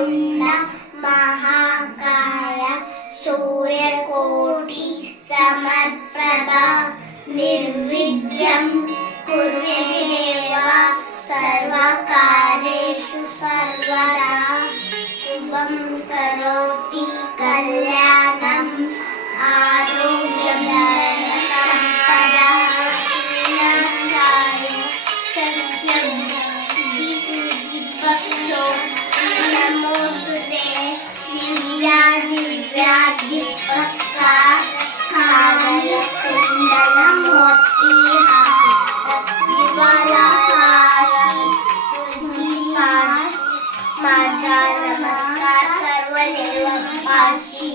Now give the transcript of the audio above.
वक्रतुंड महाकाय सूर्यकोटि समप्रभा निर्विघ्नं कुरु मे देव सर्वकार्येषु सर्वदा शुभं करोति कल्याणम् आरोग्यं धनसम्पदा विनाशाय सत्यं विभक्तो नमोस्तुते दिव्यादिव्याधिपक्का माझा नमस्कार सर्व देवांपाशी